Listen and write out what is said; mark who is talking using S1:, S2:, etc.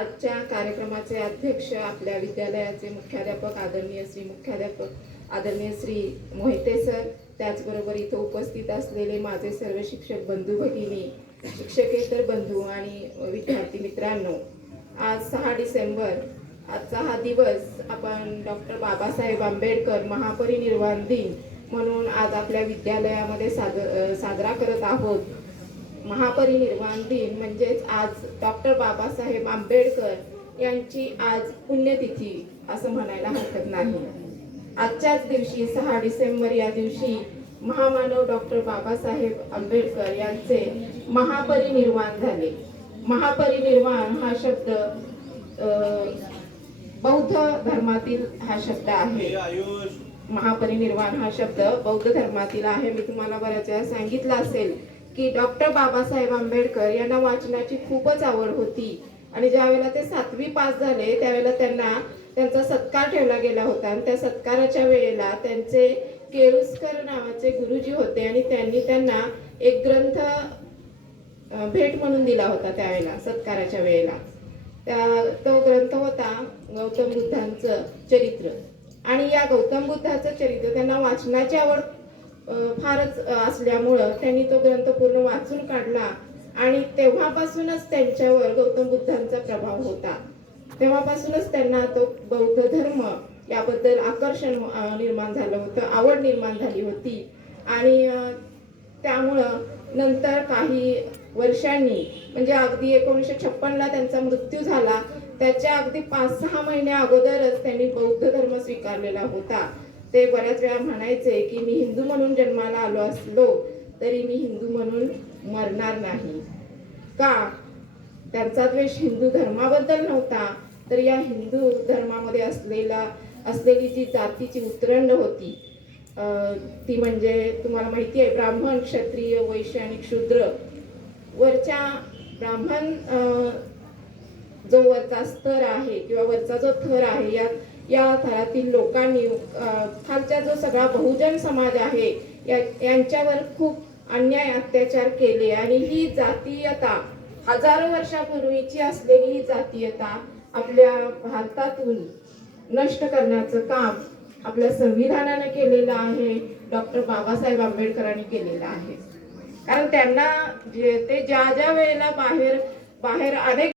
S1: आजच्या कार्यक्रमाचे अध्यक्ष आपल्या विद्यालयाचे मुख्याध्यापक आदरणीय श्री मुख्याध्यापक आदरणीय श्री मोहिते सर त्याचबरोबर इथं उपस्थित असलेले माझे सर्व शिक्षक बंधू भगिनी शिक्षकेतर बंधू आणि विद्यार्थी मित्रांनो आज सहा डिसेंबर आजचा हा दिवस आपण डॉक्टर बाबासाहेब आंबेडकर महापरिनिर्वाण दिन म्हणून आज आपल्या विद्यालयामध्ये साद साजरा करत आहोत. महापरिनिर्वाण दिन म्हणजेच आज डॉक्टर बाबासाहेब आंबेडकर यांची आज पुण्यतिथी असं म्हणायला हरकत नाही. आजच्याच दिवशी सहा डिसेंबर या दिवशी महामानव डॉक्टर बाबासाहेब आंबेडकर यांचे महापरिनिर्वाण झाले. महापरिनिर्वाण हा शब्द बौद्ध धर्मातील हा शब्द आहे. महापरिनिर्वाण हा शब्द बौद्ध धर्मातील आहे. मी तुम्हाला बऱ्याच वेळा सांगितलं असेल. की डॉक्टर बाबासाहेब आंबेडकर यांना वाचनाची खूपच आवड होती. आणि ज्यावेळेला ते सातवी पास झाले त्यावेळेला त्यांना त्यांचा सत्कार ठेवला गेला होता. आणि त्या सत्काराच्या वेळेला त्यांचे केळुस्कर नावाचे गुरुजी होते आणि त्यांनी त्यांना एक ग्रंथ भेट म्हणून दिला होता त्यावेळेला सत्काराच्या वेळेला. त्या तो ग्रंथ होता गौतम बुद्धांचं चरित्र. आणि या गौतम बुद्धाचं चरित्र त्यांना वाचनाची आवड फारच असल्यामुळं त्यांनी तो ग्रंथ पूर्ण वाचून काढला आणि तेव्हापासूनच त्यांच्यावर गौतम बुद्धांचा प्रभाव होता. तेव्हापासूनच त्यांना तो बौद्ध धर्म याबद्दल आकर्षण निर्माण झालं होतं आवड निर्माण झाली होती. आणि त्यामुळं नंतर काही वर्षांनी म्हणजे अगदी एकोणीसशे छप्पनला त्यांचा मृत्यू झाला त्याच्या अगदी पाच सहा महिन्या अगोदरच त्यांनी बौद्ध धर्म स्वीकारलेला होता. ते बऱ्याच वेळा म्हणायचे की मी हिंदू म्हणून जन्माला आलो असलो तरी मी हिंदू म्हणून मरणार नाही. का? त्यांचा द्वेष हिंदू धर्माबद्दल नव्हता तर या हिंदू धर्मामध्ये असलेला असलेली जी जातीची उतरंड होती ती म्हणजे तुम्हाला माहिती आहे ब्राह्मण क्षत्रिय वैश्य आणि क्षुद्र. वरच्या ब्राह्मण जो वरचा स्तर आहे किंवा वरचा जो थर आहे या या थरातील लोकांनी खालचा जो सगळा बहुजन समाज आहे या यांच्यावर खूप अन्याय अत्याचार केले. आणि ही जातीयता हजारो वर्षापूर्वीची असलेली ही जातीयता आपल्या भारतातून नष्ट करण्याचं काम आपल्या संविधानाने केलेलं आहे डॉक्टर बाबासाहेब आंबेडकरांनी केलेलं आहे. कारण त्यांना जे ते ज्या ज्या वेळेला बाहेर बाहेर अनेक